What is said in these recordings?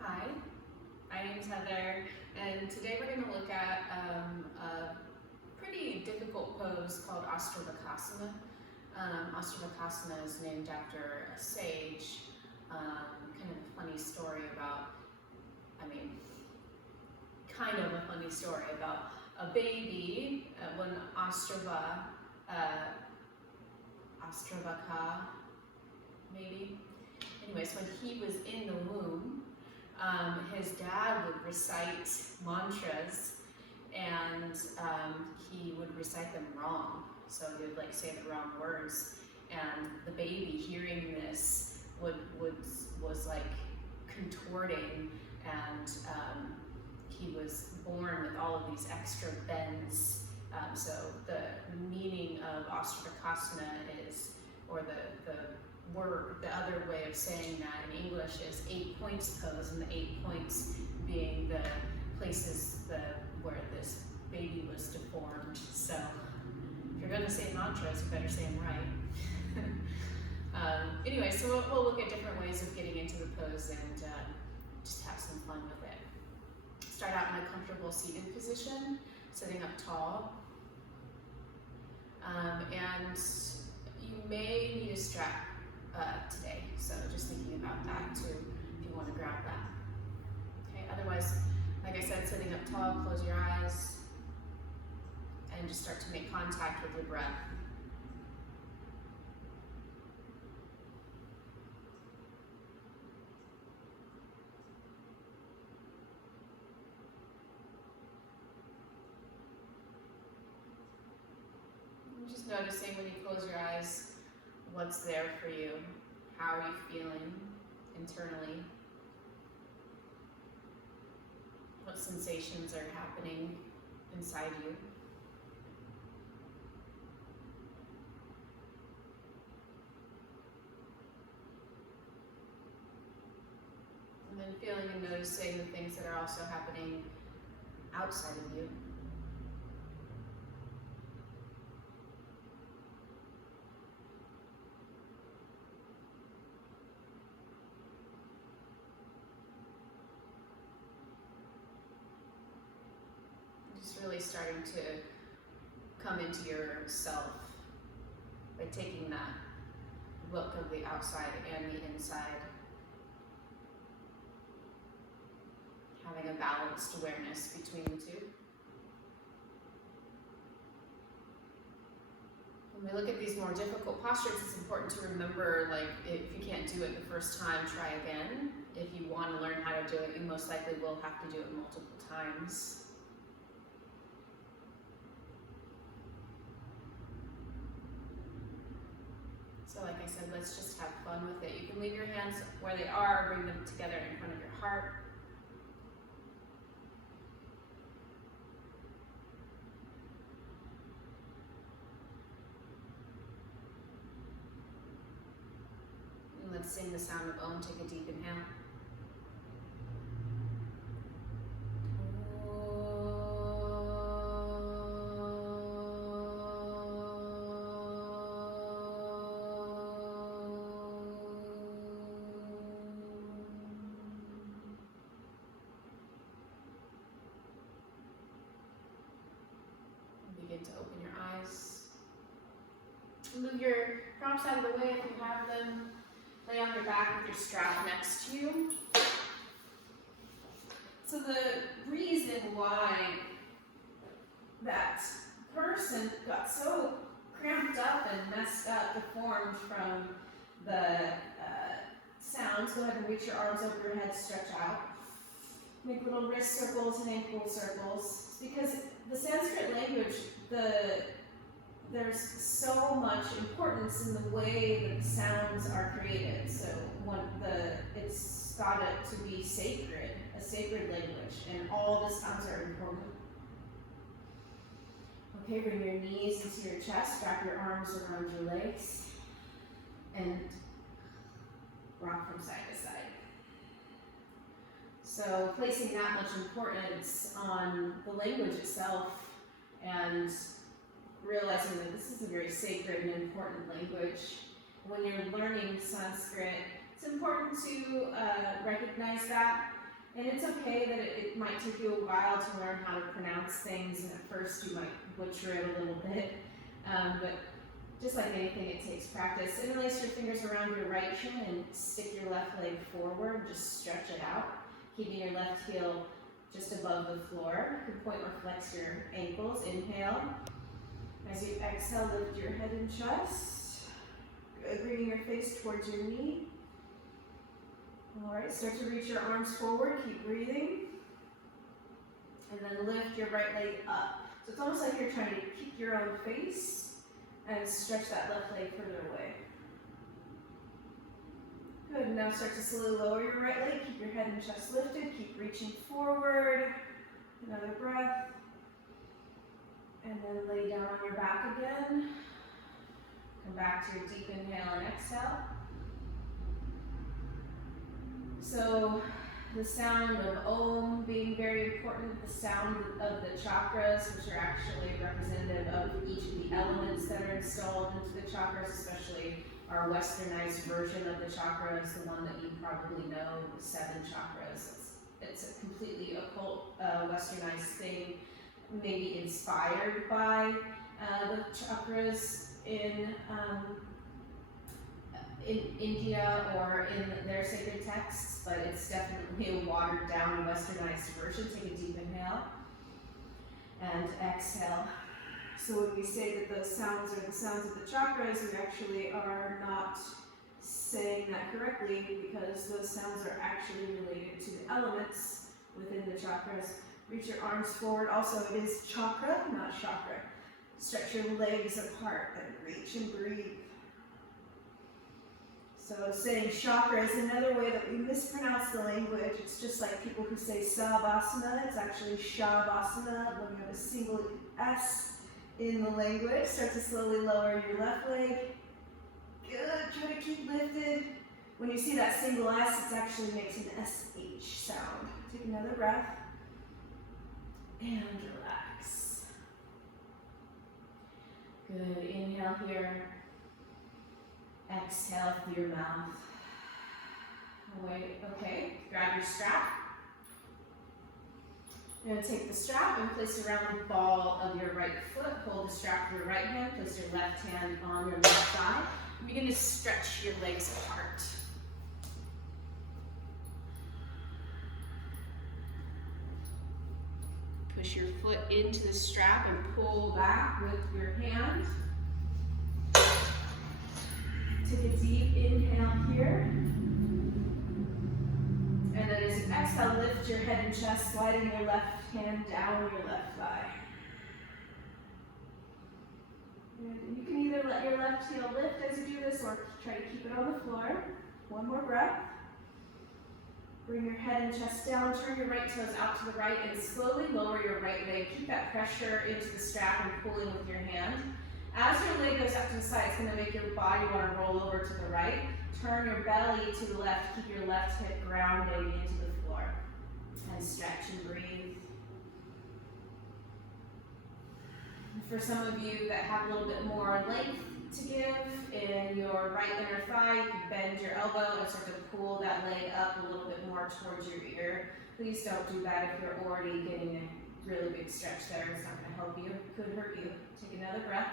Hi, my name's Heather, and today we're going to look at a pretty difficult pose called Astravakasana. Astravakasana is named after a sage. Kind of a funny story about, kind of a funny story about a baby when Astravaka, maybe. Anyways, when he was in the womb, his dad would recite mantras, and he would recite them wrong. So he would say the wrong words, and the baby hearing this was like contorting, and he was born with all of these extra bends. So the meaning of Astravakasana is, or the word, the other way of saying that in English is 8 points pose, and the 8 points being the places where this baby was deformed. So if you're going to say mantras, you better say them right. Anyway, so we'll look at different ways of getting into the pose and just have some fun with it. Start out in a comfortable seated position, sitting up tall. And you may need a strap today, so just thinking about that too, if you want to grab that. Okay, otherwise, like I said, sitting up tall, close your eyes, and just start to make contact with your breath. And just noticing when you close your eyes, what's there for you. How are you feeling internally? What sensations are happening inside you? And then feeling and noticing the things that are also happening outside of you. Really starting to come into yourself by taking that look of the outside and the inside, having a balanced awareness between the two. When we look at these more difficult postures, it's important to remember, if you can't do it the first time, try again. If you want to learn how to do it, you most likely will have to do it multiple times. So like I said, let's just have fun with it. You can leave your hands where they are, bring them together in front of your heart. And let's sing the sound of Om. Take a deep inhale. Begin to open your eyes. Move your props out of the way if you have them. Lay on your back with your strap next to you. So the reason why that person got so cramped up and messed up, deformed from the sounds, go ahead and reach your arms over your head, stretch out. Make little wrist circles and ankle circles. It's because the Sanskrit language, there's so much importance in the way that the sounds are created. So it's got it to be sacred, a sacred language, and all the sounds are important. Okay, bring your knees into your chest, wrap your arms around your legs, and rock from side to side. So placing that much importance on the language itself and realizing that this is a very sacred and important language. When you're learning Sanskrit, it's important to recognize that And it's okay that it might take you a while to learn how to pronounce things, and at first you might butcher it a little bit, but just like anything, it takes practice. Interlace your fingers around your right shin and stick your left leg forward, just stretch it out, keeping your left heel just above the floor. You can point or flex your ankles. Inhale. As you exhale, lift your head and chest. Good. Bringing your face towards your knee. All right, start to reach your arms forward. Keep breathing. And then lift your right leg up. So it's almost like you're trying to keep your own face and stretch that left leg further away. Good, now start to slowly lower your right leg. Keep your head and chest lifted. Keep reaching forward. Another breath. And then lay down on your back again. Come back to your deep inhale and exhale. So the sound of Om being very important, the sound of the chakras, which are actually representative of each of the elements that are installed into the chakras, especially our westernized version of the chakras, the one that you probably know, the 7 chakras. It's a completely occult, westernized thing, maybe inspired by the chakras in India or in their sacred texts, but it's definitely a watered down and westernized version. Take a deep inhale and exhale. So when we say that those sounds are the sounds of the chakras, we actually are not saying that correctly, because those sounds are actually related to the elements within the chakras. Reach your arms forward. Also, it is chakra, not chakra. Stretch your legs apart and reach and breathe. So saying chakra is another way that we mispronounce the language. It's just like people who say savasana. It's actually shavasana when you have a single S in the language. Start to slowly lower your left leg. Good, try to keep lifted. When you see that single S, it actually makes an SH sound. Take another breath. And relax. Good, inhale here. Exhale through your mouth. Wait, okay, grab your strap. You're going to take the strap and place it around the ball of your right foot. Hold the strap with your right hand. Place your left hand on your left thigh. And begin to stretch your legs apart. Push your foot into the strap and pull back with your hand. Take a deep inhale here. And then as you exhale, lift your head and chest, sliding your left hand down your left thigh. And you can either let your left heel lift as you do this, or try to keep it on the floor. One more breath. Bring your head and chest down, turn your right toes out to the right, and slowly lower your right leg. Keep that pressure into the strap and pulling with your hand. As your leg goes out to the side, it's going to make your body want to roll over to the right. Turn your belly to the left. Keep your left hip grounding into the floor. And stretch and breathe. For some of you that have a little bit more length to give in your right inner thigh, you can bend your elbow and start to pull that leg up a little bit more towards your ear. Please don't do that if you're already getting a really big stretch there. It's not going to help you. It could hurt you. Take another breath.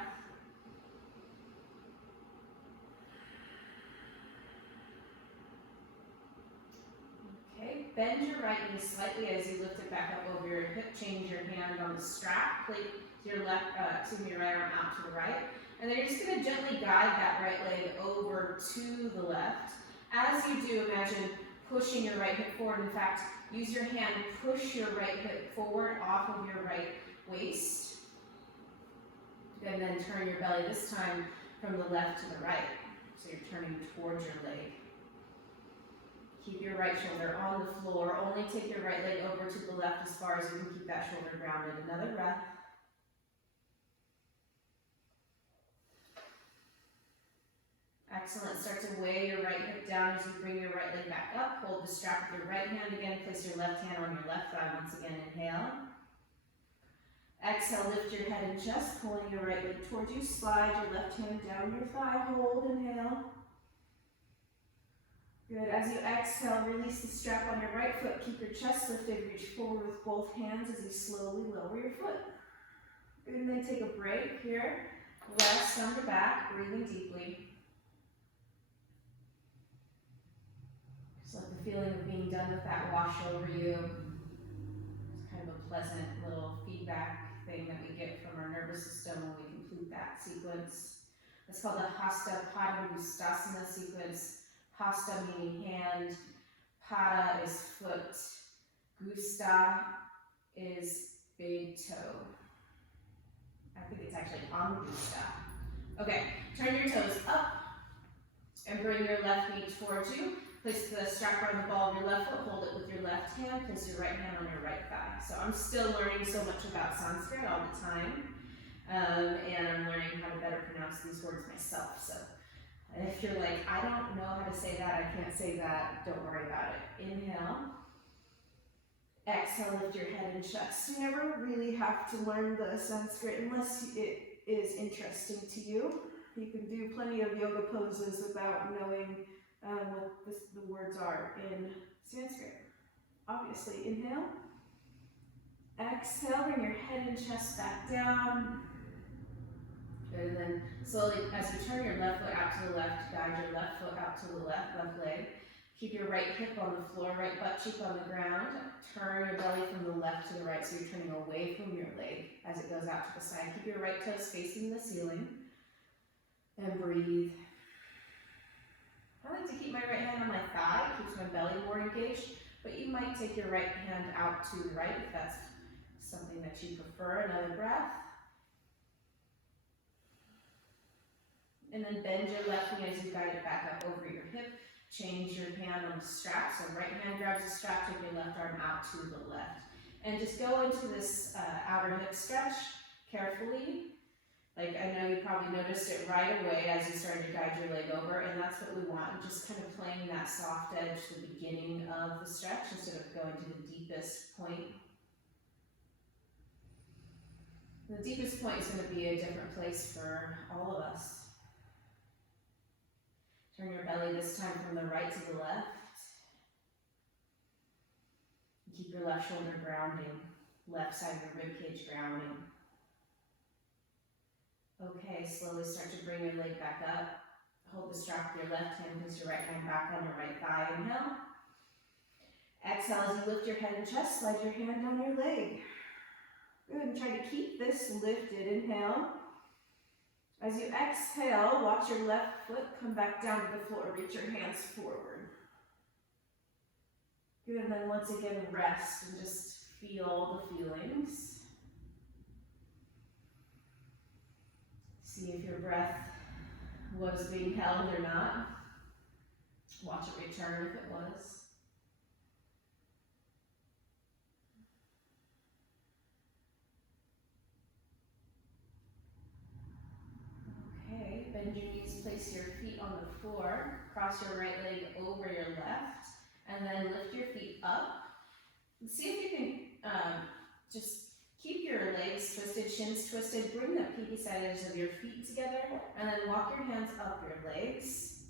Okay, bend your right knee slightly as you lift it back up over your hip. Change your hand on the strap. Place your your right arm out to the right. And then you're just going to gently guide that right leg over to the left. As you do, imagine pushing your right hip forward. In fact, use your hand, push your right hip forward off of your right waist. And then turn your belly, this time from the left to the right. So you're turning towards your leg. Keep your right shoulder on the floor. Only take your right leg over to the left as far as you can keep that shoulder grounded. Another breath. Excellent. Start to weigh your right hip down as you bring your right leg back up. Hold the strap with your right hand again. Place your left hand on your left thigh. Once again, inhale. Exhale, lift your head and chest, pulling your right leg towards you. Slide your left hand down your thigh. Hold, inhale. Good. As you exhale, release the strap on your right foot. Keep your chest lifted. Reach forward with both hands as you slowly lower your foot. Good. And then take a break here. Rest on your back, breathing deeply. Just let the feeling of being done with that wash over you. It's kind of a pleasant little feedback thing that we get from our nervous system when we complete that sequence. It's called the Hasta Padangusthasana sequence. Hasta meaning hand, pada is foot, gusta is big toe. I think it's actually angusta. Okay, turn your toes up and bring your left knee towards you. Place the strap around the ball of your left foot, hold it with your left hand, place your right hand on your right thigh. So I'm still learning so much about Sanskrit all the time, and I'm learning how to better pronounce these words myself. So if you're like, I don't know how to say that, I can't say that, don't worry about it. Inhale. Exhale, lift your head and chest. You never really have to learn the Sanskrit unless it is interesting to you. You can do plenty of yoga poses without knowing what the words are in Sanskrit. Obviously, inhale. Exhale, bring your head and chest back down. Good, and then slowly, as you turn your left foot out to the left, guide your left foot out to the left leg. Keep your right hip on the floor, right butt cheek on the ground. Turn your belly from the left to the right, so you're turning away from your leg as it goes out to the side. Keep your right toes facing the ceiling. And breathe. I like to keep my right hand on my thigh, it keeps my belly more engaged, but you might take your right hand out to the right if that's something that you prefer. Another breath. And then bend your left knee as you guide it back up over your hip. Change your hand on the strap. So right hand grabs the strap, take your left arm out to the left. And just go into this outer hip stretch carefully. Like, I know you probably noticed it right away as you started to guide your leg over, and that's what we want. Just kind of playing that soft edge, the beginning of the stretch, instead of going to the deepest point. The deepest point is going to be a different place for all of us. Turn your belly this time from the right to the left. Keep your left shoulder grounding, left side of your ribcage grounding. Okay, slowly start to bring your leg back up. Hold the strap with your left hand, place your right hand back on your right thigh. Inhale. Exhale as you lift your head and chest, slide your hand on your leg. Good, and try to keep this lifted. Inhale. As you exhale, watch your left foot come back down to the floor. Reach your hands forward. Good, and then once again, rest and just feel the feelings. See if your breath was being held or not. Watch it return if it was. Okay, bend your knees, place your feet on the floor, cross your right leg over your left, and then lift your feet up. And see if you can just keep your legs twisted, shins twisted, bring the pinky side edges of your feet together, and then walk your hands up your legs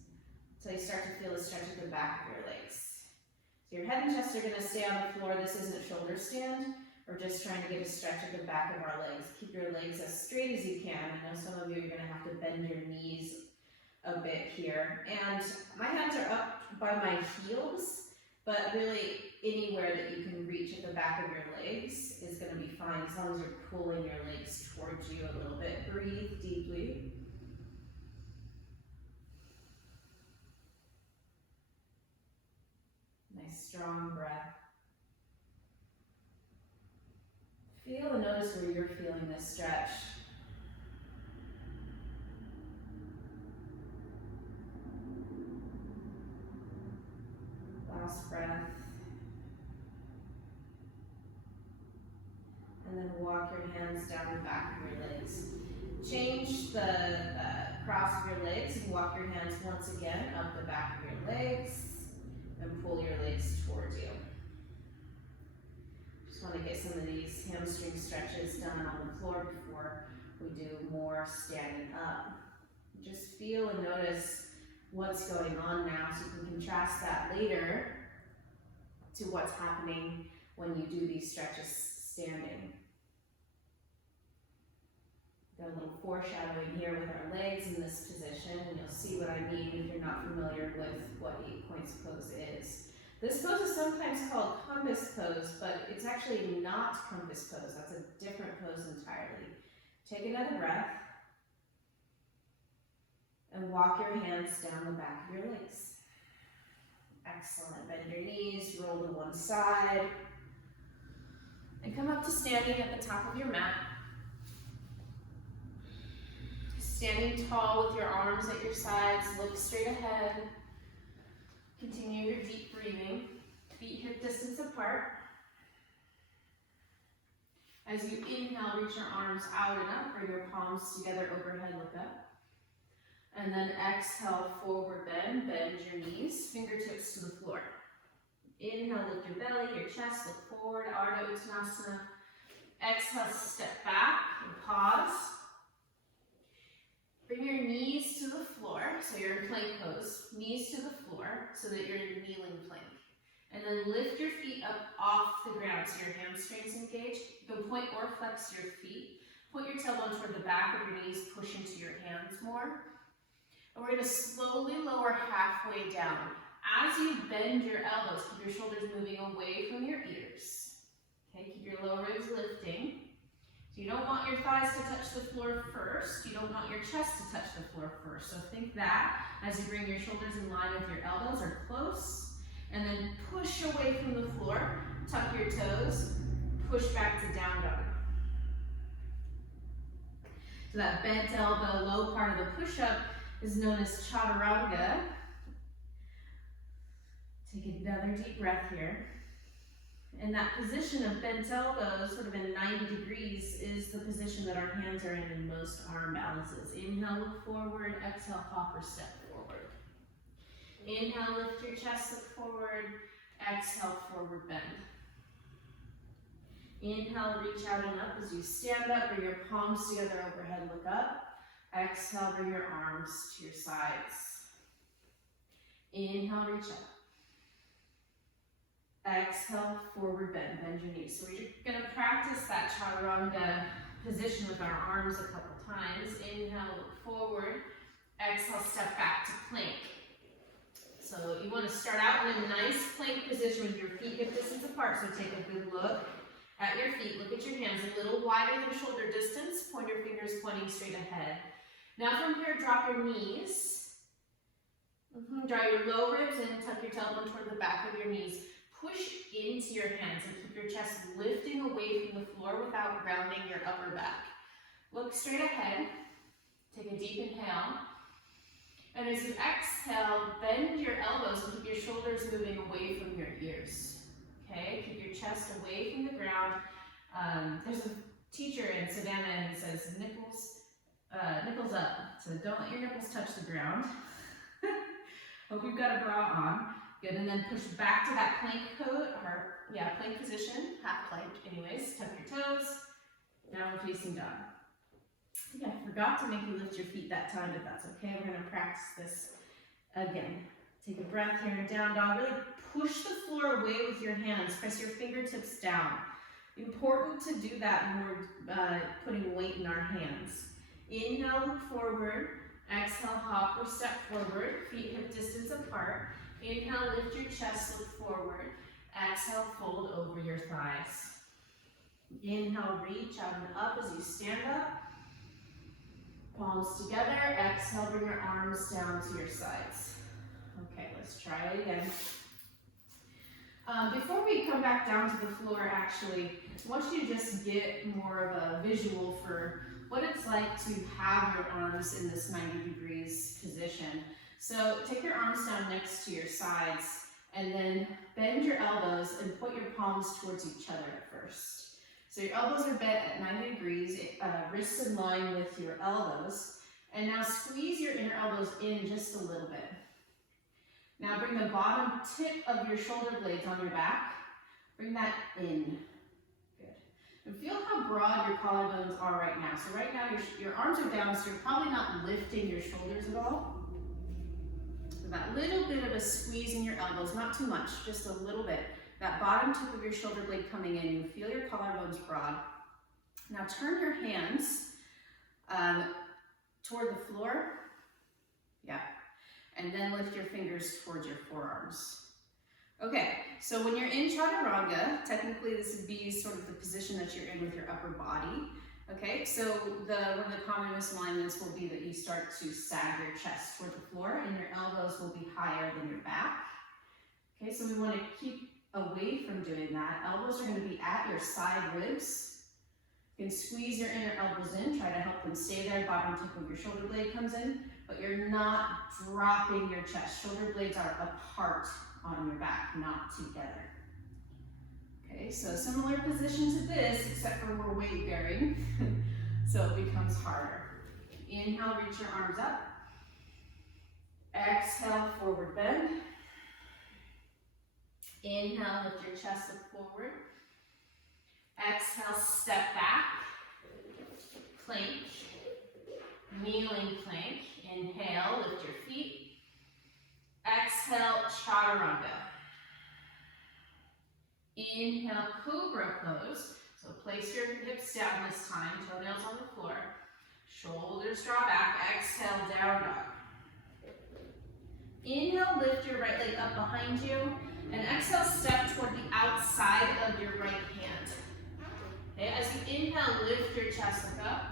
until you start to feel the stretch at the back of your legs. So your head and chest are going to stay on the floor. This isn't shoulder stand. We're just trying to get a stretch at the back of our legs. Keep your legs as straight as you can. I know some of you are going to have to bend your knees a bit here. And my hands are up by my heels, but really anywhere that you can reach at the back of your legs is going to be fine as long as you're pulling your legs towards you a little bit. Breathe deeply. Nice strong breath. Feel and notice where you're feeling this stretch. Last breath. And then walk your hands down the back of your legs. Change the cross of your legs and walk your hands once again up the back of your legs and pull your legs towards you. Just want to get some of these hamstring stretches done on the floor before we do more standing up. Just feel and notice what's going on now, so you can contrast that later to what's happening when you do these stretches standing. Got a little foreshadowing here with our legs in this position, and you'll see what I mean if you're not familiar with what 8 points pose is. This pose is sometimes called compass pose, but it's actually not compass pose. That's a different pose entirely. Take another breath and walk your hands down the back of your legs. Excellent. Bend your knees, roll to one side, and come up to standing at the top of your mat. Standing tall with your arms at your sides, look straight ahead. Continue your deep breathing, feet hip distance apart. As you inhale, reach your arms out and up, bring your palms together overhead, look up. And then exhale, forward bend, bend your knees, fingertips to the floor. Inhale, lift your belly, your chest, look forward, Ardha Uttanasana. Exhale, step back and pause. Bring your knees to the floor, so you're in plank pose. Knees to the floor, so that you're in kneeling plank. And then lift your feet up off the ground, so your hamstrings engage. You can point or flex your feet. Point your tailbone toward the back of your knees, push into your hands more. And we're going to slowly lower halfway down. As you bend your elbows, keep your shoulders moving away from your ears. Okay, keep your lower ribs lifting. So you don't want your thighs to touch the floor first. You don't want your chest to touch the floor first. So think that as you bring your shoulders in line with your elbows or close. And then push away from the floor. Tuck your toes. Push back to down dog. So that bent elbow, low part of the push-up is known as chaturanga. Take another deep breath here. And that position of bent elbows, sort of in 90 degrees, is the position that our hands are in most arm balances. Inhale, look forward. Exhale, hop or step forward. Inhale, lift your chest, look forward. Exhale, forward bend. Inhale, reach out and up as you stand up. Bring your palms together overhead, look up. Exhale, bring your arms to your sides. Inhale, reach up. Exhale, forward bend, bend your knees. So we're going to practice that chaturanga position with our arms a couple times. Inhale, look forward. Exhale, step back to plank. So you want to start out in a nice plank position with your feet hip distance apart. So take a good look at your feet. Look at your hands a little wider than shoulder distance. Point your fingers pointing straight ahead. Now from here, drop your knees. Draw your low ribs in, tuck your tailbone toward the back of your knees. Push into your hands and keep your chest lifting away from the floor without rounding your upper back. Look straight ahead. Take a deep inhale. And as you exhale, bend your elbows and keep your shoulders moving away from your ears. Okay, keep your chest away from the ground. There's a teacher in Savannah who says nipples up. So don't let your nipples touch the ground. Hope you've got a bra on. Good, and then push back to that plank plank position, half plank anyways. Tuck your toes, downward facing dog. I think I forgot to make you lift your feet that time, but that's okay. We're gonna practice this again. Take a breath here in down dog. Really push the floor away with your hands. Press your fingertips down. Important to do that when we're putting weight in our hands. Inhale, look forward. Exhale, hop or step forward. Feet hip distance apart. Inhale, lift your chest, look forward. Exhale, fold over your thighs. Inhale, reach out and up as you stand up. Palms together. Exhale, bring your arms down to your sides. Okay, let's try it again. Before we come back down to the floor, actually, I want you to just get more of a visual for what it's like to have your arms in this 90 degrees position. So take your arms down next to your sides and then bend your elbows and put your palms towards each other at first. So your elbows are bent at 90 degrees, wrists in line with your elbows. And now squeeze your inner elbows in just a little bit. Now bring the bottom tip of your shoulder blades on your back. Bring that in. Good. And feel how broad your collarbones are right now. So right now your arms are down, so you're probably not lifting your shoulders at all. that little bit of a squeeze in your elbows, not too much, just a little bit. That bottom tip of your shoulder blade coming in, you feel your collarbones broad. Now turn your hands toward the floor, yeah, and then lift your fingers towards your forearms. Okay, so when you're in Chaturanga, technically this would be sort of the position that you're in with your upper body. Okay, so one of the common misalignments will be that you start to sag your chest toward the floor and your elbows will be higher than your back. Okay, so we want to keep away from doing that. Elbows are going to be at your side ribs. You can squeeze your inner elbows in, try to help them stay there. Bottom tip of your shoulder blade comes in, but you're not dropping your chest. Shoulder blades are apart on your back, not together. Okay, so similar position to this, except for we're weight bearing, so it becomes harder. Inhale, reach your arms up. Exhale, forward bend. Inhale, lift your chest up forward. Exhale, step back. Plank. Kneeling plank. Inhale, lift your feet. Exhale, Chaturanga. Inhale, Cobra pose. So place your hips down this time, toenails on the floor. Shoulders draw back. Exhale, down dog. Inhale, lift your right leg up behind you. And exhale, step toward the outside of your right hand. Okay, as you inhale, lift your chest up.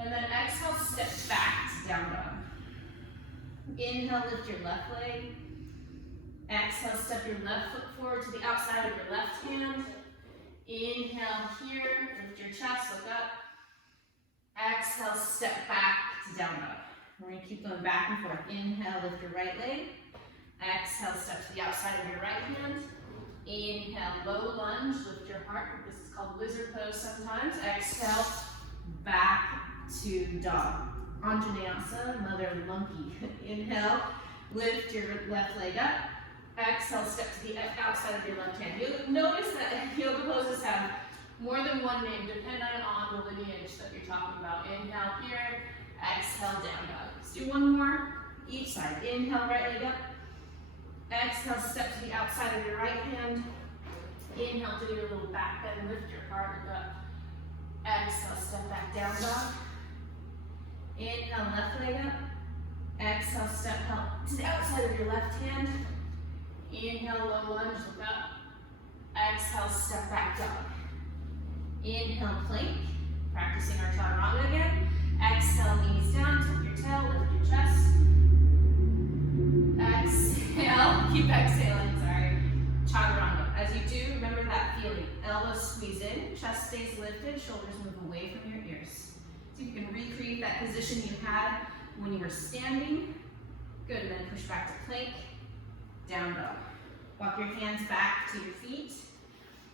And then exhale, step back to down dog. Inhale, lift your left leg. Exhale, step your left foot forward to the outside of your left hand. Inhale here, lift your chest, look up. Exhale, step back to down dog. We're going to keep going back and forth. Inhale, lift your right leg. Exhale, step to the outside of your right hand. Inhale, low lunge, lift your heart. This is called lizard pose sometimes. Exhale, back to dog. Anjaneyasana, mother monkey. Inhale, lift your left leg up. Exhale, step to the outside of your left hand. You'll notice that yoga poses have more than one name, depending on the lineage that you're talking about. Inhale here, exhale, down dog. Let's do one more, each side. Inhale, right leg up. Exhale, step to the outside of your right hand. Inhale, do your little back bend, lift your heart up. Exhale, step back, down dog. Inhale, left leg up. Exhale, step out to the outside of your left hand. Inhale, low lunge, look up. Exhale, step back, dog. Inhale, plank. Practicing our Chaturanga again. Exhale, knees down, tuck your tail, lift your chest. Exhale, keep exhaling, sorry. Chaturanga. As you do, remember that feeling. Elbows squeeze in, chest stays lifted, shoulders move away from your ears. So you can recreate that position you had when you were standing. Good, and then push back to plank, down dog. Walk your hands back to your feet.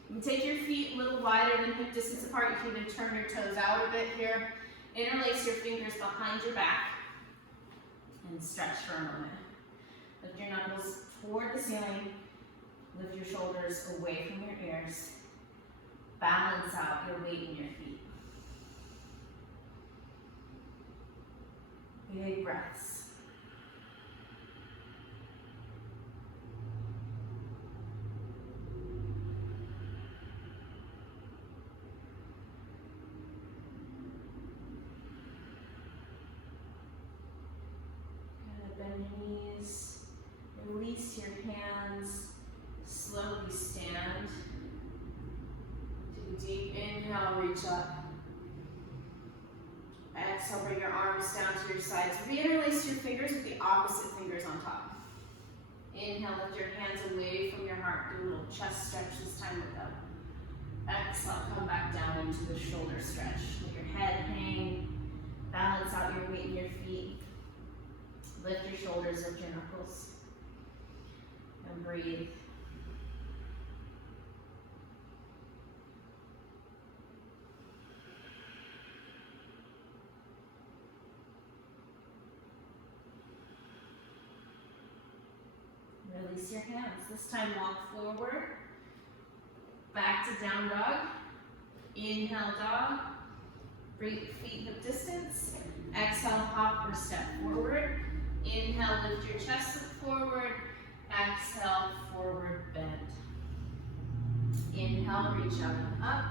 You can take your feet a little wider than hip distance apart. You can even turn your toes out a bit here. Interlace your fingers behind your back and stretch for a moment. Lift your knuckles toward the ceiling. Lift your shoulders away from your ears. Balance out your weight in your feet. Big breaths. Bend your knees, release your hands, slowly stand. Do a deep inhale, reach up. Exhale, bring your arms down to your sides. Reinterlace your fingers with the opposite fingers on top. Inhale, lift your hands away from your heart. Do a little chest stretch this time with them. Exhale, come back down into the shoulder stretch. Let your head hang. Balance out your weight in your feet. Lift your shoulders, lift your knuckles, and breathe. Release your hands. This time walk forward, back to down dog. Inhale, dog. Bring feet hip distance. Exhale, hop or step forward. Inhale, lift your chest forward. Exhale, forward bend. Inhale, reach out and up.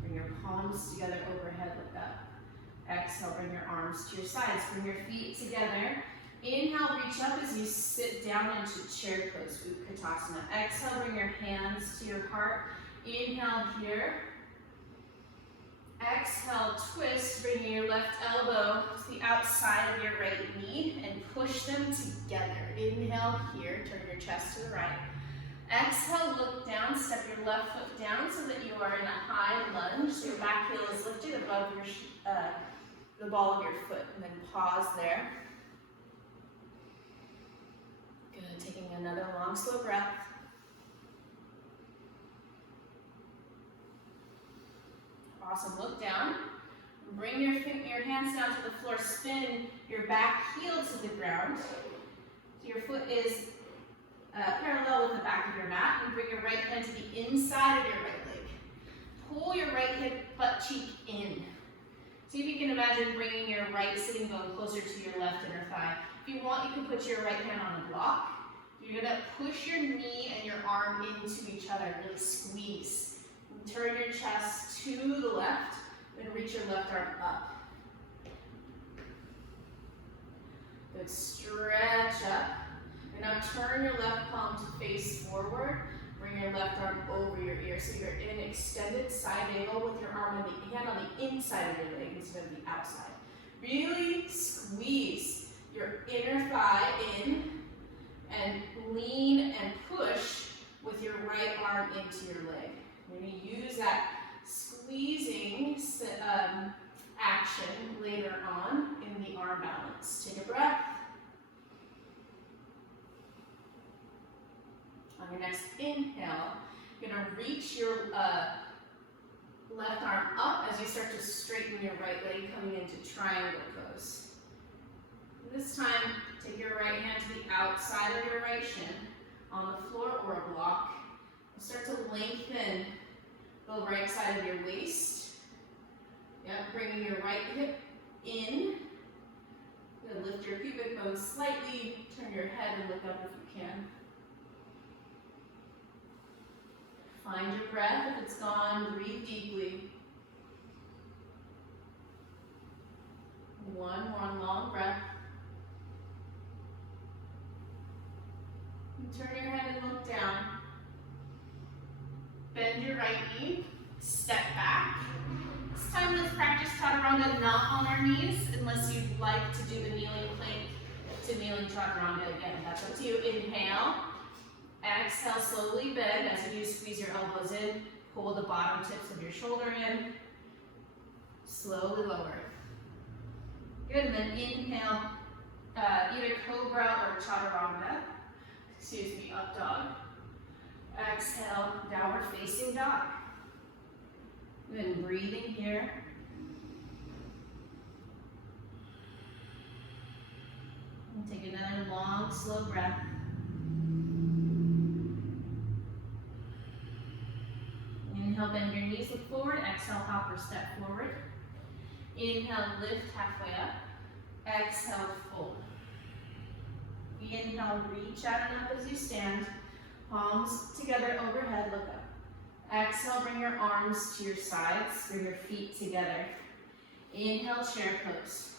Bring your palms together overhead, look up. Exhale, bring your arms to your sides. Bring your feet together. Inhale, reach up as you sit down into chair pose, Utkatasana. Exhale, bring your hands to your heart. Inhale here. Exhale, twist, bringing your left elbow to the outside of your right knee and push them together. Inhale here, turn your chest to the right. Exhale, look down, step your left foot down so that you are in a high lunge. So your back heel is lifted above your the ball of your foot, and then pause there. Good, taking another long, slow breath. Awesome, look down. Bring your hands down to the floor, spin your back heel to the ground. So your foot is parallel with the back of your mat, and bring your right hand to the inside of your right leg. Pull your right hip, butt cheek in. See if you can imagine bringing your right sitting bone closer to your left inner thigh. If you want, you can put your right hand on a block. You're gonna push your knee and your arm into each other, really squeeze. And turn your chest to the left, then reach your left arm up. Good, stretch up. And now turn your left palm to face forward. Bring your left arm over your ear. So you're in an extended side angle with your arm and the hand on the inside of your leg instead of the outside. Really squeeze your inner thigh in and lean and push with your right arm into your leg. You're going to use that squeezing action later on in the arm balance. Take a breath. On your next inhale, you're going to reach your left arm up as you start to straighten your right leg, coming into triangle pose. This time, take your right hand to the outside of your right shin, on the floor or a block. Start to lengthen the right side of your waist. Yep, bringing your right hip in. You're gonna lift your pubic bone slightly, turn your head and look up if you can. Find your breath. If it's gone, breathe deeply. One more long breath. And turn your head and look down. Bend your right knee, step back. This time let's practice chaturanga not on our knees, unless you'd like to do the kneeling plank to kneeling chaturanga again. That's up to you. Inhale. Exhale, slowly bend. As you do, squeeze your elbows in. Pull the bottom tips of your shoulder in. Slowly lower. Good, and then inhale, either cobra or chaturanga. Excuse me, up dog. Exhale, downward facing dog. Then breathing here. And take another long, slow breath. Inhale, bend your knees, look forward. Exhale, hop or step forward. Inhale, lift halfway up. Exhale, fold. Inhale, reach out and up as you stand. Palms together overhead, look up. Exhale, bring your arms to your sides. Bring your feet together. Inhale, chair pose.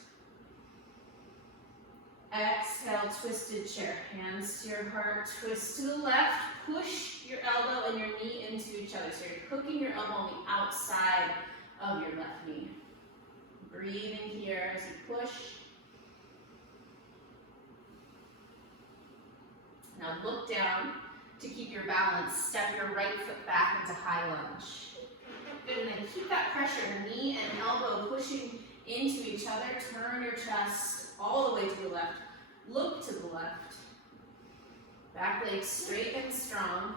Exhale, twisted chair. Hands to your heart, twist to the left. Push your elbow and your knee into each other. So you're hooking your elbow on the outside of your left knee. Breathing here as you push. Now look down to keep your balance. Step your right foot back into high lunge. Good, and then keep that pressure, knee and elbow pushing into each other. Turn your chest all the way to the left. Look to the left. Back leg straight and strong.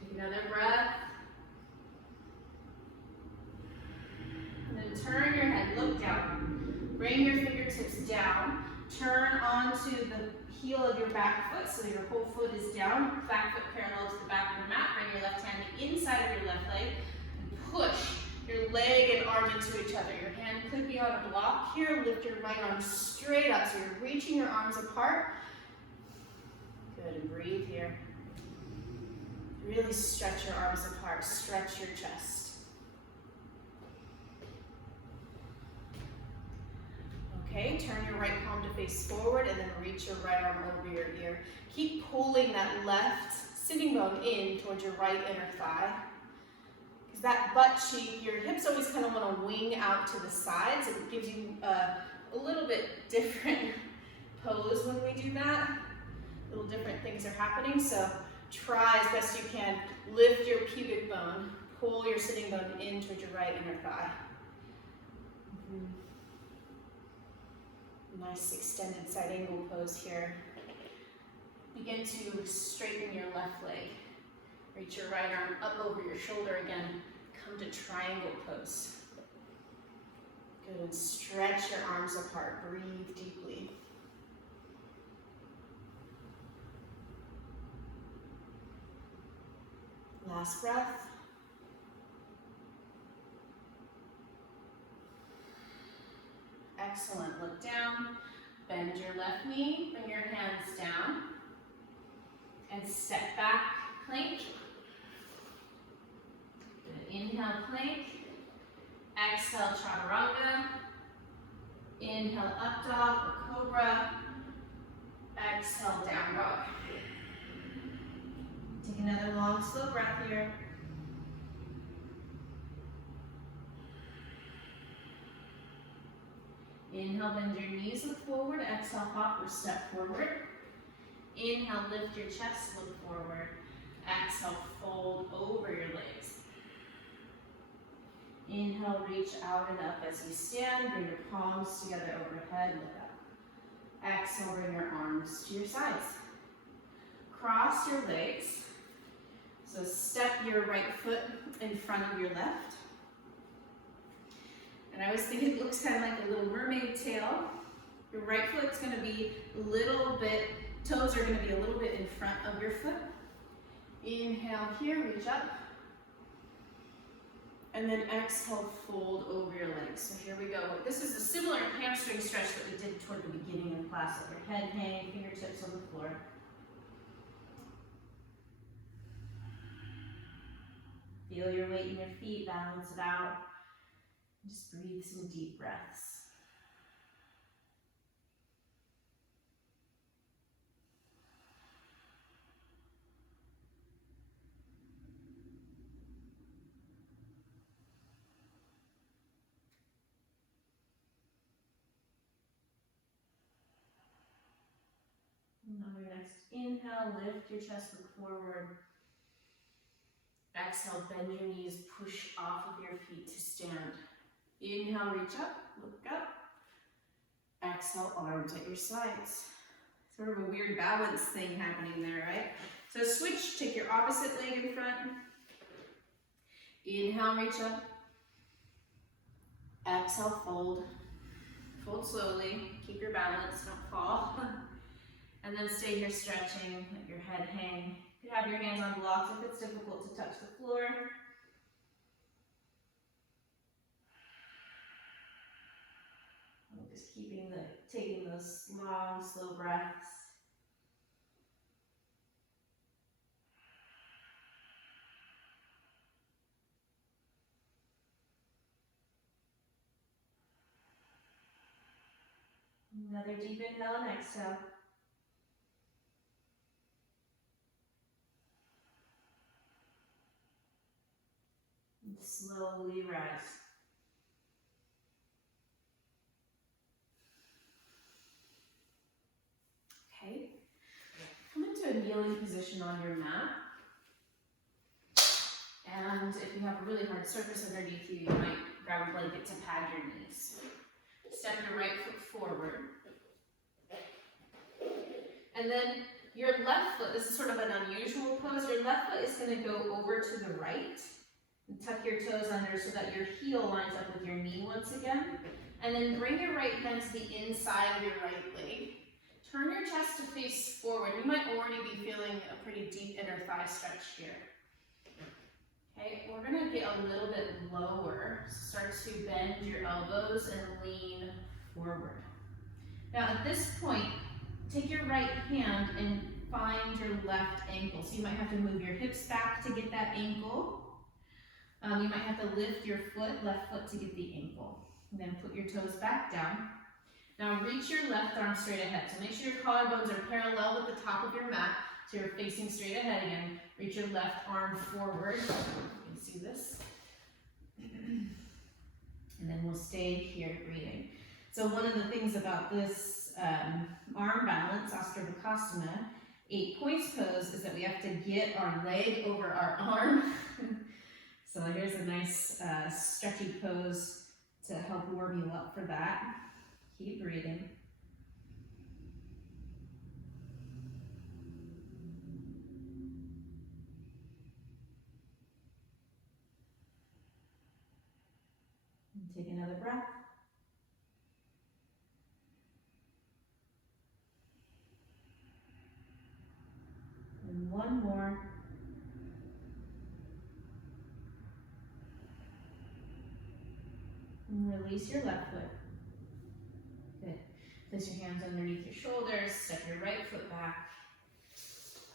Take another breath. And then turn your head, look down. Bring your fingertips down. Turn onto the heel of your back foot so your whole foot is down. Back foot parallel to the back of the mat. Bring your left hand to the inside of your left leg. And push your leg and arm into each other. Your hand could be on a block here. Lift your right arm straight up. So you're reaching your arms apart. Good, and breathe here. Really stretch your arms apart. Stretch your chest. Okay, turn your right palm to face forward and then reach your right arm over your ear. Keep pulling that left sitting bone in towards your right inner thigh. Because that butt cheek, your hips always kind of want to wing out to the sides. It gives you a little bit different pose when we do that. Little different things are happening. So try as best you can. Lift your pubic bone. Pull your sitting bone in towards your right inner thigh. Nice extended side angle pose here. Begin to straighten your left leg. Reach your right arm up over your shoulder again. Come to triangle pose. Good, and stretch your arms apart. Breathe deeply. Last breath. Excellent. Look down. Bend your left knee. Bring your hands down. And step back, plank. Good. Inhale, plank. Exhale, chaturanga. Inhale, up dog or cobra. Exhale, down dog. Take another long, slow breath here. Inhale, bend your knees, look forward. Exhale, hop or step forward. Inhale, lift your chest, look forward. Exhale, fold over your legs. Inhale, reach out and up as you stand. Bring your palms together overhead, look up. Exhale, bring your arms to your sides. Cross your legs. So step your right foot in front of your left. And I always think it looks kind of like a little mermaid tail. Your right foot's going to be a little bit, toes are going to be a little bit in front of your foot. Inhale here, reach up. And then exhale, fold over your legs. So here we go. This is a similar hamstring stretch that we did toward the beginning of class. Let your head hang, fingertips on the floor. Feel your weight in your feet, balance it out. Just breathe some deep breaths. And on your next inhale, lift your chest, look forward. Exhale, bend your knees, push off of your feet to stand. Inhale, reach up, look up. Exhale, arms at your sides. Sort of a weird balance thing happening there, right? So switch, take your opposite leg in front. Inhale, reach up. Exhale, fold. Fold slowly, keep your balance, don't fall. And then stay here stretching, let your head hang. You can have your hands on blocks if it's difficult to touch the floor. Just taking those long, slow breaths. Another deep inhale and exhale. And slowly rise. Okay. Come into a kneeling position on your mat. And if you have a really hard surface underneath you, you might grab a blanket to pad your knees. Step your right foot forward. And then your left foot, this is sort of an unusual pose, your left foot is going to go over to the right. And tuck your toes under so that your heel lines up with your knee once again. And then bring your right hand to the inside of your right leg. Turn your chest to face forward. You might already be feeling a pretty deep inner thigh stretch here. Okay, we're gonna get a little bit lower. Start to bend your elbows and lean forward. Now at this point, take your right hand and find your left ankle. So you might have to move your hips back to get that ankle. You might have to lift your foot, left foot, to get the ankle. And then put your toes back down. Now reach your left arm straight ahead. So make sure your collarbones are parallel with the top of your mat. So you're facing straight ahead again. Reach your left arm forward. You can see this. And then we'll stay here breathing. So one of the things about this arm balance, Astravakasana, 8 points pose, is that we have to get our leg over our arm. So here's a nice stretchy pose to help warm you up for that. Keep breathing. And take another breath. And one more. And release your left foot. Good. Place your hands underneath your shoulders, step your right foot back.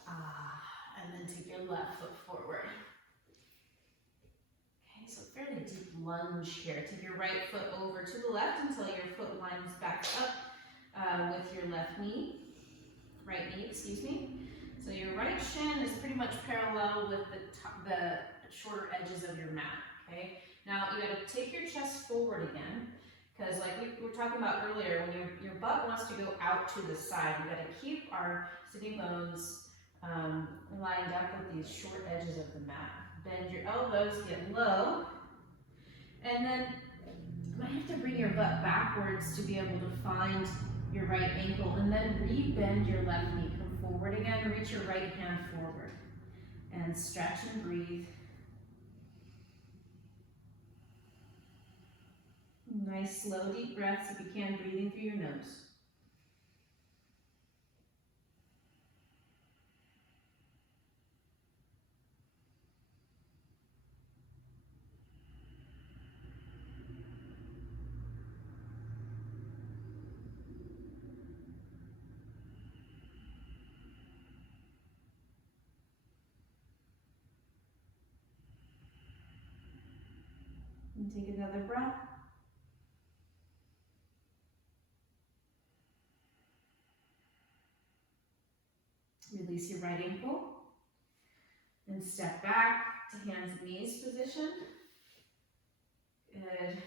And then take your left foot forward. Okay, so fairly deep lunge here. Take your right foot over to the left until your foot lines back up with your left knee. Right knee, excuse me. So your right shin is pretty much parallel with the shorter edges of your mat, okay? Now you gotta take your chest forward again, because like we were talking about earlier, when your butt wants to go out to the side, we gotta keep our sitting bones lined up with these short edges of the mat. Bend your elbows, get low, and then you might have to bring your butt backwards to be able to find your right ankle, and then re-bend your left knee. Come forward again, reach your right hand forward, and stretch and breathe. Nice slow deep breaths, if you can, breathing through your nose. And take another breath. Release your right ankle. And step back to hands and knees position. Good.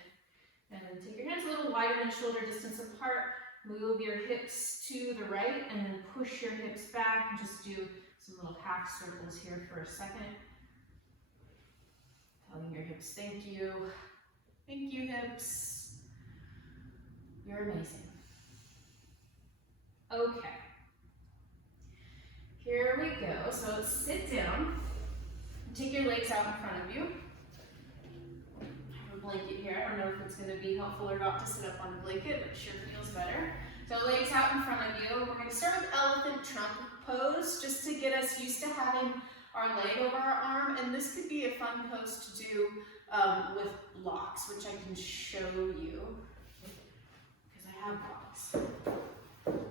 And then take your hands a little wider than shoulder distance apart. Move your hips to the right and then push your hips back. And just do some little half circles here for a second. Telling your hips, thank you. Thank you, hips. You're amazing. Okay. Here we go. So sit down. Take your legs out in front of you. I have a blanket here. I don't know if it's going to be helpful or not to sit up on the blanket, but it sure feels better. So legs out in front of you. We're going to start with elephant trunk pose, just to get us used to having our leg over our arm. And this could be a fun pose to do with blocks, which I can show you because I have blocks.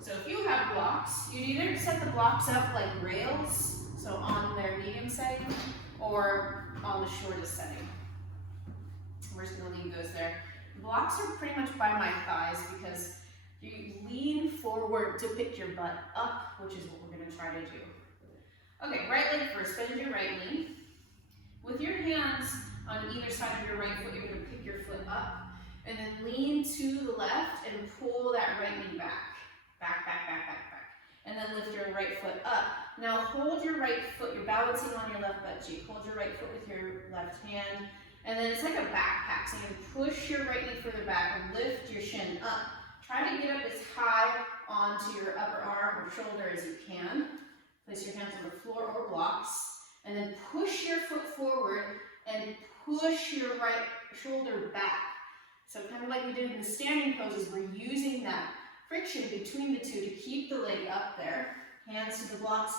So if you have blocks, you'd either set the blocks up like rails, so on their medium setting, or on the shortest setting. We're just going to leave those there. Blocks are pretty much by my thighs because you lean forward to pick your butt up, which is what we're going to try to do. Okay, right leg first, bend your right knee. With your hands on either side of your right foot, you're going to pick your foot up, and then lean to the left and pull that right knee back. Back, back, back, back, back. And then lift your right foot up. Now hold your right foot, you're balancing on your left butt cheek. Hold your right foot with your left hand. And then it's like a backpack. So you push your right knee further back and lift your shin up. Try to get up as high onto your upper arm or shoulder as you can. Place your hands on the floor or blocks. And then push your foot forward and push your right shoulder back. So kind of like we did in the standing poses, we're using that friction between the two to keep the leg up there. Hands to the blocks,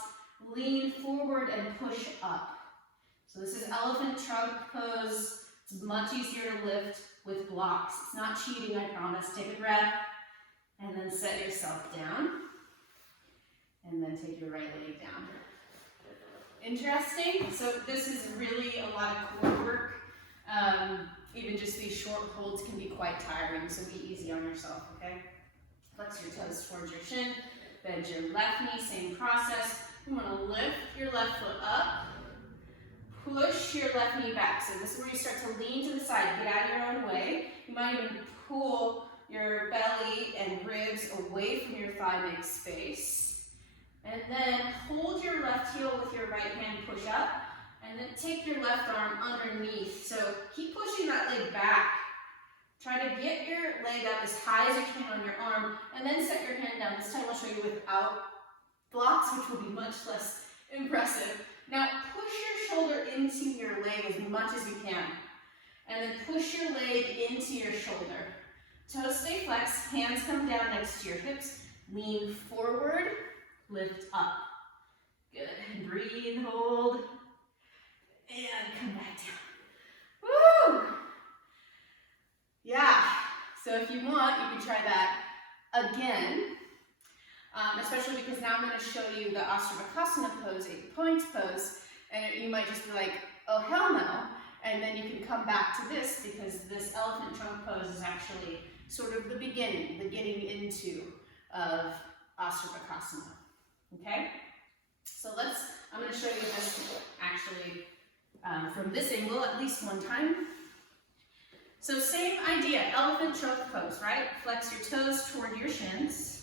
lean forward and push up. So this is elephant trunk pose. It's much easier to lift with blocks. It's not cheating, I promise. Take a breath and then set yourself down. And then take your right leg down. Interesting. So this is really a lot of core work. Even just these short holds can be quite tiring, so be easy on yourself, okay? Flex your toes towards your shin. Bend your left knee, same process. You want to lift your left foot up. Push your left knee back. So this is where you start to lean to the side. Get out of your own way. You might even pull your belly and ribs away from your thigh, make space. And then hold your left heel with your right hand, push up. And then take your left arm underneath. So keep pushing that leg back. Try to get your leg up as high as you can on your arm. And then set your hand down. This time I'll show you without blocks, which will be much less impressive. Now push your shoulder into your leg as much as you can. And then push your leg into your shoulder. Toes stay flexed, hands come down next to your hips. Lean forward, lift up. Good, and breathe, hold. And come back down. Woo! Yeah, so if you want, you can try that again. Especially because now I'm going to show you the Astravakasana pose, 8 points pose, and you might just be like, oh hell no, and then you can come back to this because this elephant trunk pose is actually sort of the beginning, the getting into of Astravakasana, okay? So I'm going to show you this actually from this angle at least one time. So same idea, elephant trunk pose, right? Flex your toes toward your shins.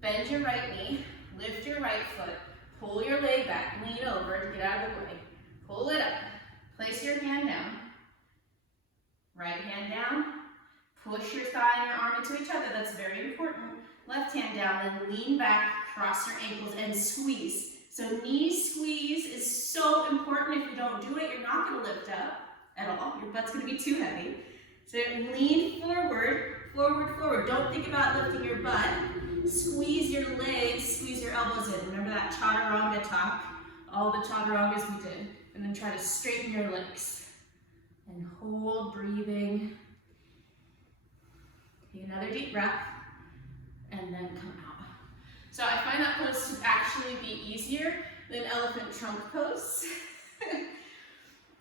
Bend your right knee, lift your right foot, pull your leg back, lean over to get out of the way. Pull it up, place your hand down, right hand down, push your thigh and your arm into each other, that's very important. Left hand down, then lean back, cross your ankles and squeeze. So knee squeeze is so important. If you don't do it, you're not gonna lift up at all. Your butt's gonna be too heavy. So lean forward, forward, forward. Don't think about lifting your butt. Squeeze your legs, squeeze your elbows in. Remember that chaturanga talk? All the chaturangas we did. And then try to straighten your legs. And hold, breathing. Take another deep breath. And then come out. So I find that pose to actually be easier than elephant trunk pose.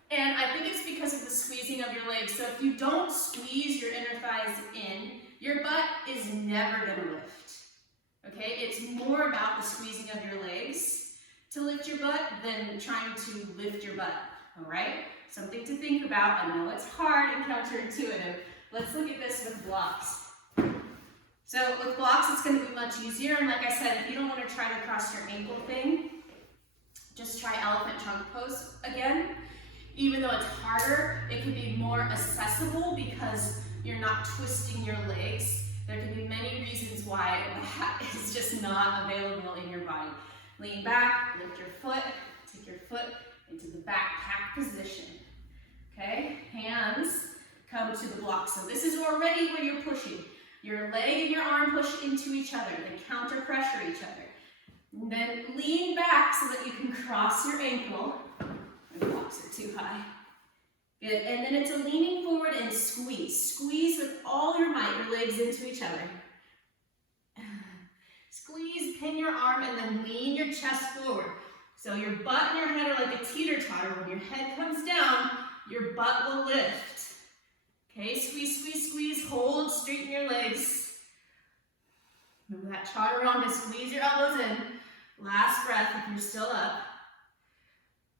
And I think it's because of the squeezing of your legs. So if you don't squeeze your inner thighs in, your butt is never gonna lift. Okay, it's more about the squeezing of your legs to lift your butt than trying to lift your butt, all right? Something to think about. I know it's hard and counterintuitive. Let's look at this with blocks. So with blocks, it's gonna be much easier. And like I said, if you don't wanna try the cross your ankle thing, just try elephant trunk pose again. Even though it's harder, it can be more accessible because you're not twisting your legs. There can be many reasons why that is just not available in your body. Lean back, lift your foot, take your foot into the backpack position. Okay, hands come to the block. So this is already where you're pushing. Your leg and your arm push into each other. They counter pressure each other. And then lean back so that you can cross your ankle. The blocks are too high. Good, and then it's a leaning forward and squeeze. Squeeze with all your might, your legs into each other. Squeeze, pin your arm, and then lean your chest forward. So your butt and your head are like a teeter-totter. When your head comes down, your butt will lift. Okay, squeeze, squeeze, squeeze, hold, straighten your legs. Remember that chaturanga, squeeze your elbows in. Last breath if you're still up.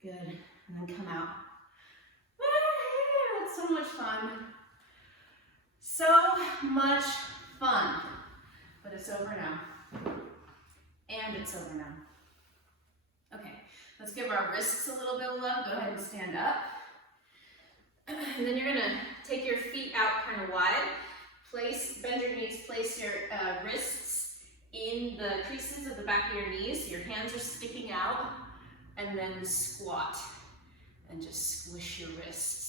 Good, and then come out. So much fun. So much fun. But it's over now. And it's over now. Okay, let's give our wrists a little bit of love. Go ahead and stand up. And then you're gonna take your feet out kind of wide. Bend your knees, place your wrists in the creases of the back of your knees. Your hands are sticking out. And then squat. And just squish your wrists.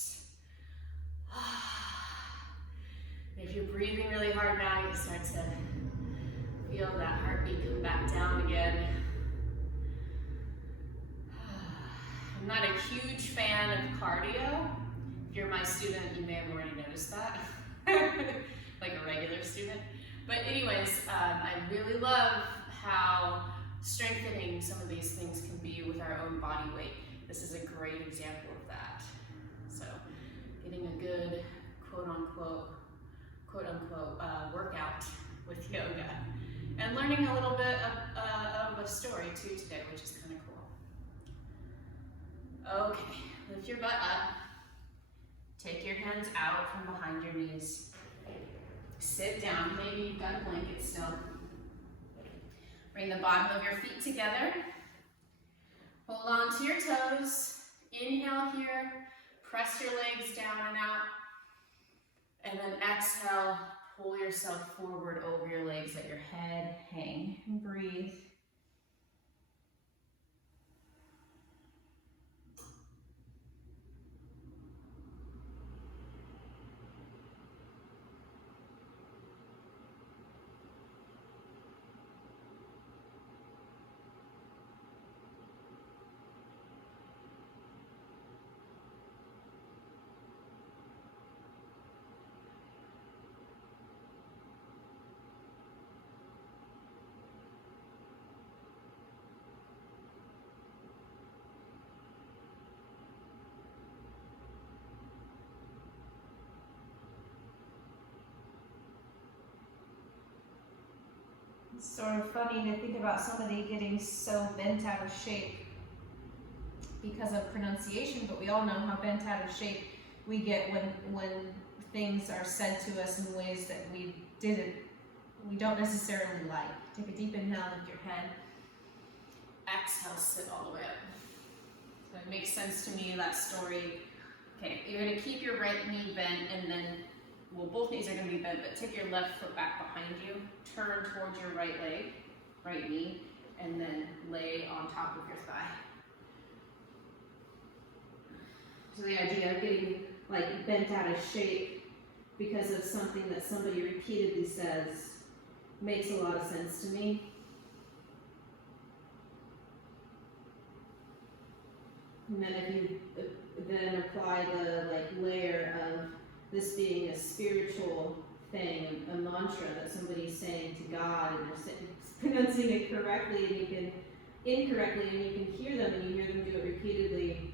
If you're breathing really hard now, you can start to feel that heartbeat come back down again. I'm not a huge fan of cardio. If you're my student, you may have already noticed that, like a regular student. But anyways, I really love how strengthening some of these things can be with our own body weight. This is a great example of that. So getting a good quote-unquote workout with yoga. And learning a little bit of a story too today, which is kind of cool. Okay, lift your butt up. Take your hands out from behind your knees. Sit down, maybe you've got a blanket still. Bring the bottom of your feet together. Hold on to your toes. Inhale here. Press your legs down and out. And then exhale, pull yourself forward over your legs, let your head hang. And breathe. It's sort of funny to think about somebody getting so bent out of shape because of pronunciation, but we all know how bent out of shape we get when things are said to us in ways that we don't necessarily like. Take a deep inhale, lift your head. Exhale, sit all the way up. So it makes sense to me, that story. Okay, you're gonna keep your right knee bent, and then, well, both knees are gonna be bent, but take your left foot back behind you, turn towards your right leg, right knee, and then lay on top of your thigh. So the idea of getting like bent out of shape because of something that somebody repeatedly says makes a lot of sense to me. And then if you then apply the layer of this being a spiritual thing, a mantra that somebody's saying to God, and they're pronouncing it correctly, and you can incorrectly, and you can hear them, and you hear them do it repeatedly.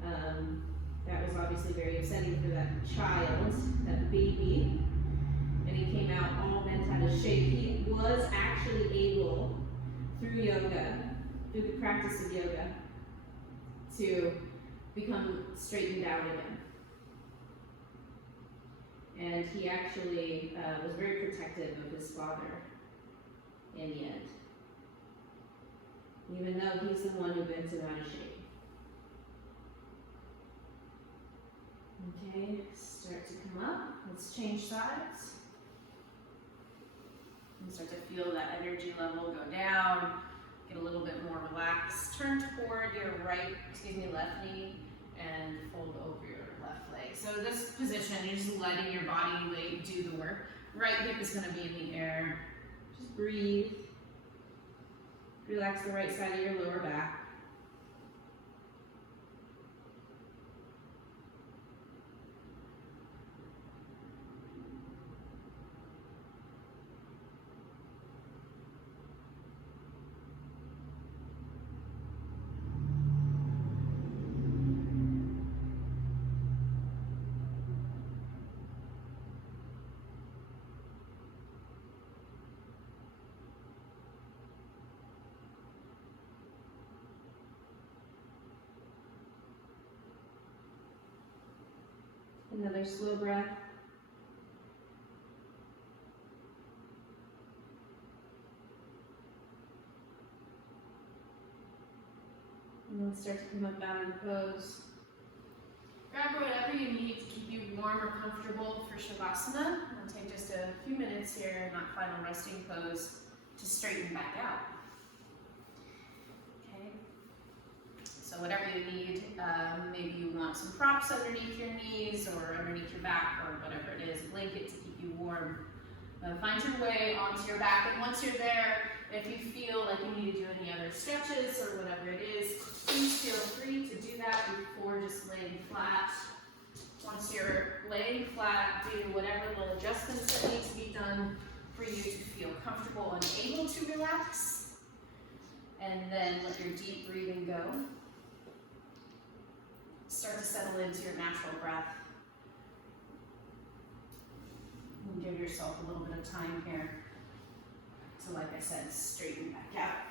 That was obviously very upsetting for that child, that baby, and he came out all bent out of shape. He was actually able, through yoga, through the practice of yoga, to become straightened out again. And he actually was very protective of his father in the end, even though he's the one who bent him out of shape. Okay, start to come up. Let's change sides. And start to feel that energy level go down, get a little bit more relaxed. Turn toward your left knee, and fold over your left leg. So this position, you're just letting your body weight do the work. Right hip is gonna be in the air. Just breathe. Relax the right side of your lower back. Another slow breath. And then start to come up out of the pose. Grab whatever you need to keep you warm or comfortable for Shavasana. It'll take just a few minutes here in that final resting pose to straighten back out. Okay. So whatever you need, maybe you want some props underneath your knees or underneath your back or whatever it is, a blanket to keep you warm. Find your way onto your back, and once you're there, if you feel like you need to do any other stretches or whatever it is, please feel free to do that. once you're laying flat, do whatever little adjustments that need to be done for you to feel comfortable and able to relax. And then let your deep breathing go. Start to settle into your natural breath. And give yourself a little bit of time here to, like I said, straighten back out.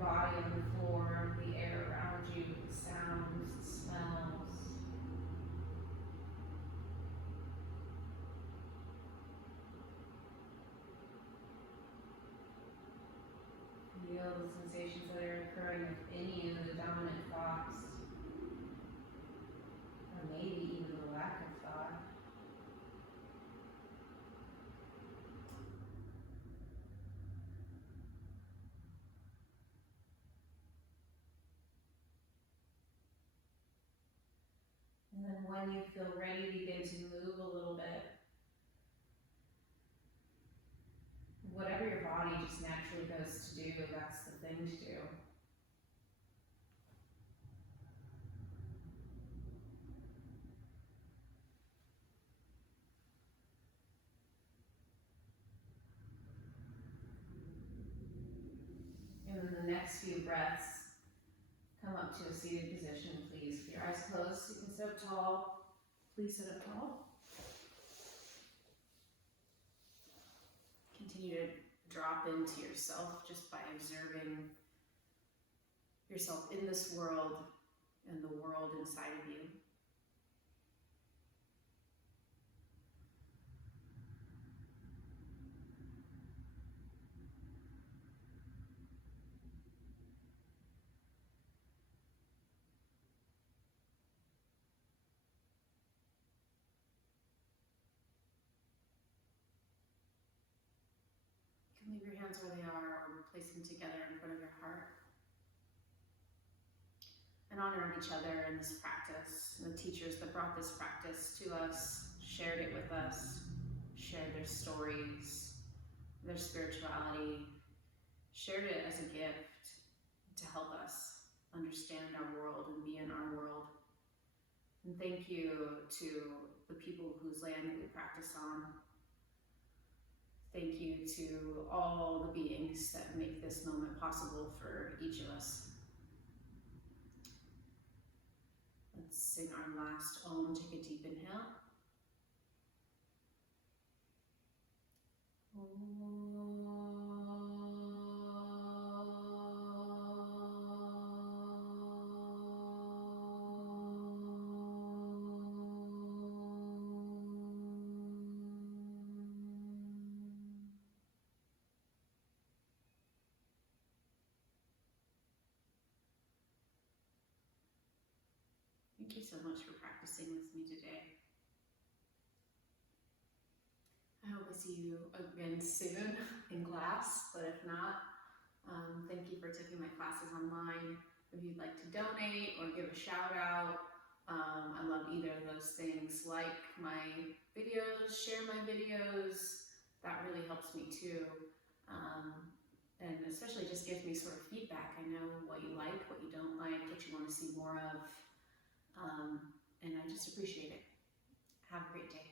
Body on the floor, the air around you, the sounds, the smells. Feel the sensations that are occurring with any of the dominant thoughts, or maybe even the lack of thought. And then when you feel ready, begin to move a little bit. Whatever your body just naturally goes to do, that's the thing to do. next few breaths, come up to a seated position, please. With your eyes closed, you can sit up tall. Please sit up tall. Continue to drop into yourself just by observing yourself in this world and the world inside of you. You can leave your hands where they are or place them together in front of your heart. And honor each other in this practice. And the teachers that brought this practice to us, shared it with us, shared their stories, their spirituality, shared it as a gift to help us understand our world and be in our world. And thank you to the people whose land we practice on. Thank you to all the beings that make this moment possible for each of us. Let's sing our last Om. Take a deep inhale. Thank you so much for practicing with me today. I hope I see you again soon in class, but if not, thank you for taking my classes online. If you'd like to donate or give a shout out, I love either of those things. Like my videos, share my videos, that really helps me too. And especially just gives me sort of feedback. I know what you like, what you don't like, what you want to see more of. And I just appreciate it. Have a great day.